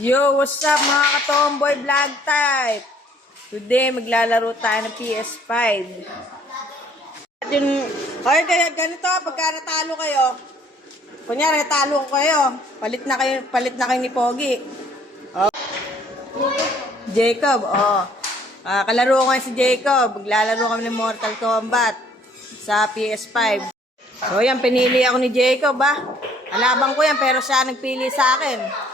Yo, what's up mga katomboy vlog type? Today, maglalaro tayo ng PS5. Okay, kaya ganito, pagka natalo kayo, kunyari natalo ko kayo, palit na kayo ni Pogi. Oh. Jacob, oh. Kalaro ko si Jacob, maglalaro kami ng Mortal Kombat sa PS5. So, yan, pinili ako ni Jacob, Alabang ko yan, pero siya nagpili sa akin.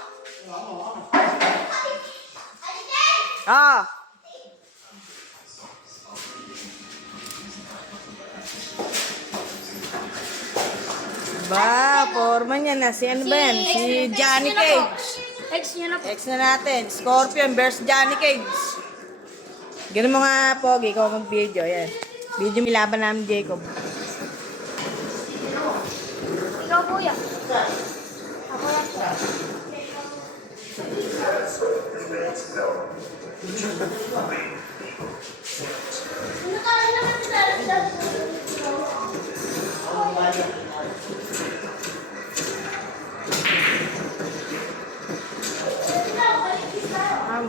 Ah. Ba, forma niya na. Si ano ba yan? Si Johnny Cage. X na natin. Scorpion versus Johnny Cage. Ganun mga pogi. Ikaw mag-video. Yan. Video milaban namin Jacob. Ikaw kuya. Ako lang po.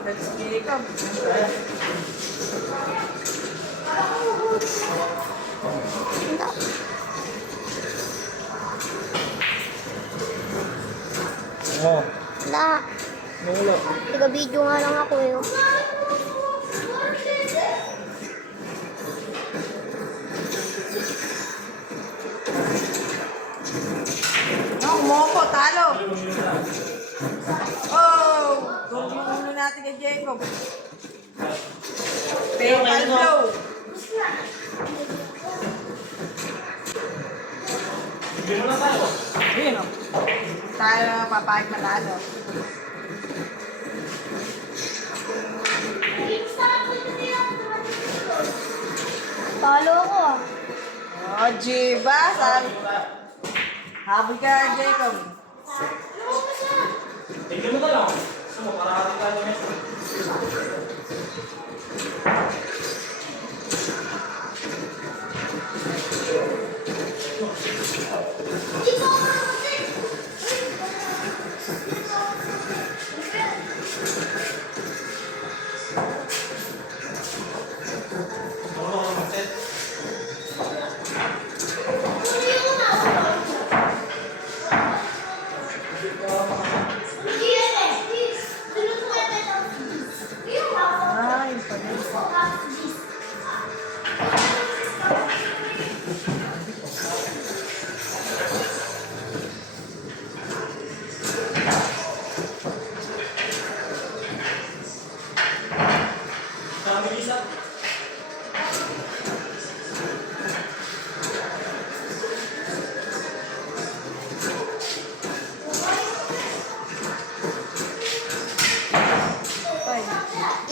That's Jacob. Oh. Wala. Nulo. Tiga-video nga lang ako eh. Kumopo, talo. Oh, durog yung ulo natin kay Jacob. Fatal blow. Yun o. Tayo papahit matalo. Talo ko ah. Oh, Jiba. Habol ka, Jacob. Tingnan mo na lang. Gusto mo, para hati tayo ng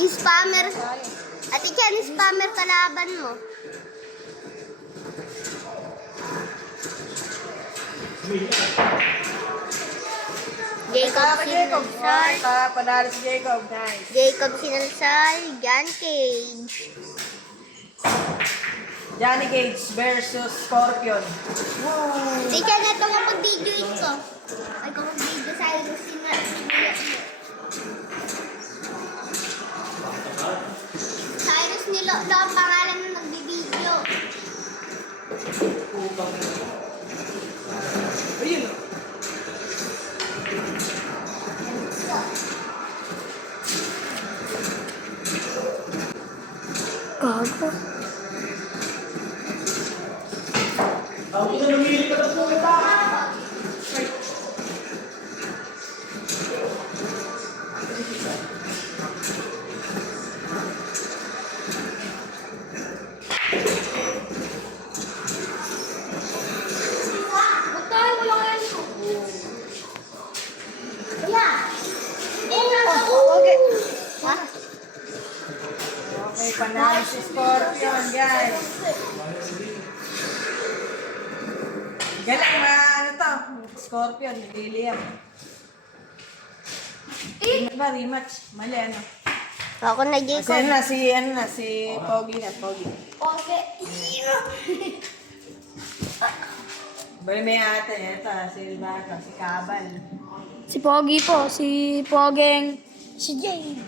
Spammer. Ate Chen, spammer kalaban mo. Jacob Sinalsal. Panalo si Jacob. Nice. Jacob Sinalsal. John Cage. Johnny Cage versus Scorpion. Ate Chen, ito nga pag-video ko. Ay, kung mag-video sa Cyrus Cyrus ni Lolo ang pangalan ng nagbibideo. Ayun. Gago. Ako na namili ka na po ito. Okay. Ha? Okay, panalo si Scorpion, guys. Galang ano to? Scorpion, William. Rematch. Mali, ano? Ako na, Jacob. Si Pogi na, Pogi. Okay. Bali may ate, ito, si Ilbaca, si Cabal. Si Pogi po, si Pogeng, Si Jay.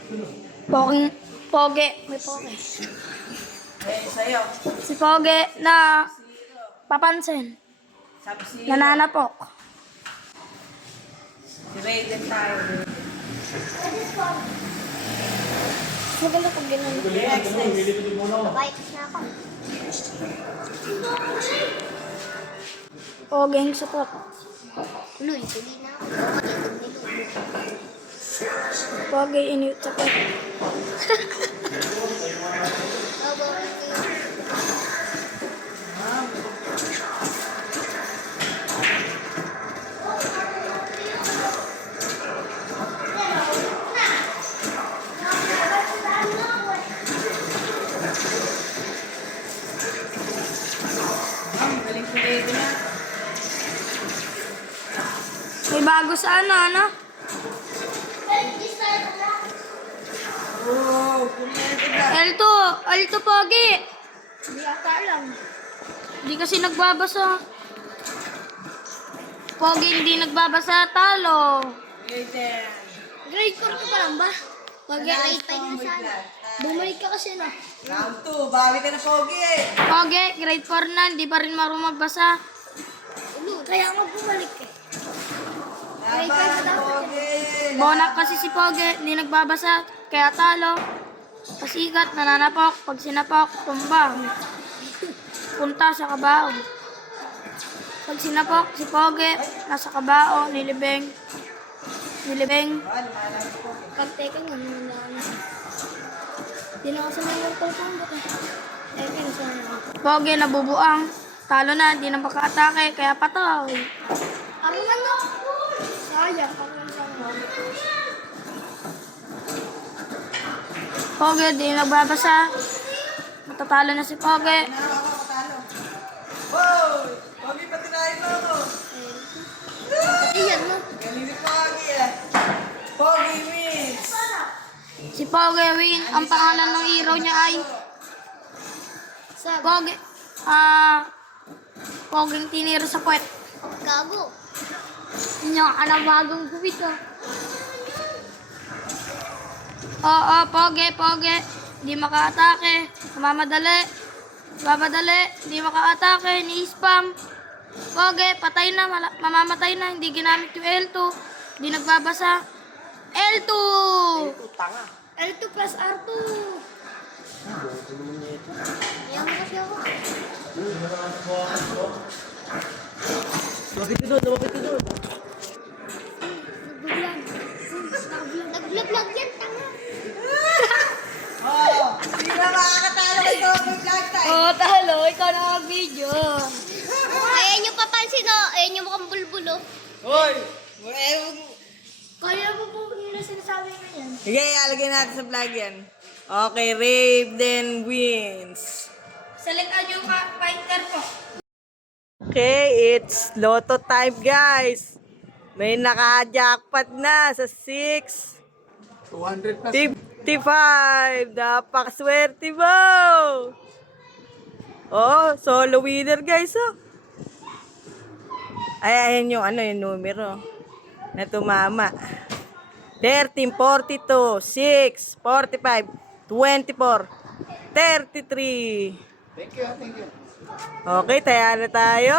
Pogeng, Poge, may Poge. Eh, sa'yo. Si Poge na papansin, Sub-Zero. nananapok. Si Raiden tayo. Maganda pag ganun. Next. Bike na ako. Pogeng support. Luy, tuloy na ako. Magiging nilulo. Poge inute support. Galing si Raiden na. May bago sa ano? Oh, kuryente na. L2 Pogi. Hindi ata alam. Hindi kasi nagbabasa. Pogi hindi nagbabasa, talo. Raiden. Grade 4 ka pa lang ba? Mag-grade 5 na sana. Bumalik ka kasi na. Round 2, bawi ka na Pogi eh. Pogi, grade 4 na, hindi pa rin marunong magbasa. Kaya nga bumalik eh. Laban, Pogi. Bonak kasi si Pogi, hindi nagbabasa, kaya talo. Pasikat, nananapok, pag sinapok, tumba. Punta sa kabao. Pag sinapok, si Pogi, nasa kabao, nilibeng. Pag teka nga naman na ano. Hindi na kasi may Mortal Kombat eh. Teka na sana. Pogi, nabubuang. Talo na, hindi na makaatake, kaya patay. Ako man no. Sayang. Ako man sana. Pogi, hindi nagbabasa. Matatalo na si Pogi. Wow! Pogi, patinayin mo ako. Pati yan no. Galing ni Pogi eh. Pogi wins. Si Pogi win, ang pangalan ng hero niya ay Sab. Pogi. Poging tiniro sa puwet. Gago. Niya ka na bagong gupit ah. Oo, Pogi. Hindi maka-atake. Mamadali. Hindi maka-atake. Ni-spam. Pogi, patay na. Mamamatay na. Hindi ginamit yung L2. Hindi nagbabasa. L2! L2 plus R2. Ayan mo kasi ako. Lumapit ka doon. Nag-vlog yan, tanga. Oh, hindi na makakatalo ito ng vlog time. Oo, talo. Ikaw na ang video. Ayan yung papansin no. Ayan yung mukhang bulbulo. Hoy! Kaya mo po nila sinasabi ko yan. Sige, alagay natin sa vlog yan. Okay, Raiden wins. Salitan yung fighter ko. Okay, it's Lotto time, guys. May naka-jackpot na sa 6. 200 plus. 55. Napakaswerte mo. Oh, solo winner, guys. Oh. Ay, ayan yung yung numero na tumama. 13, 42, 6, 45, 24, 33. Thank you. Okay, taya na tayo.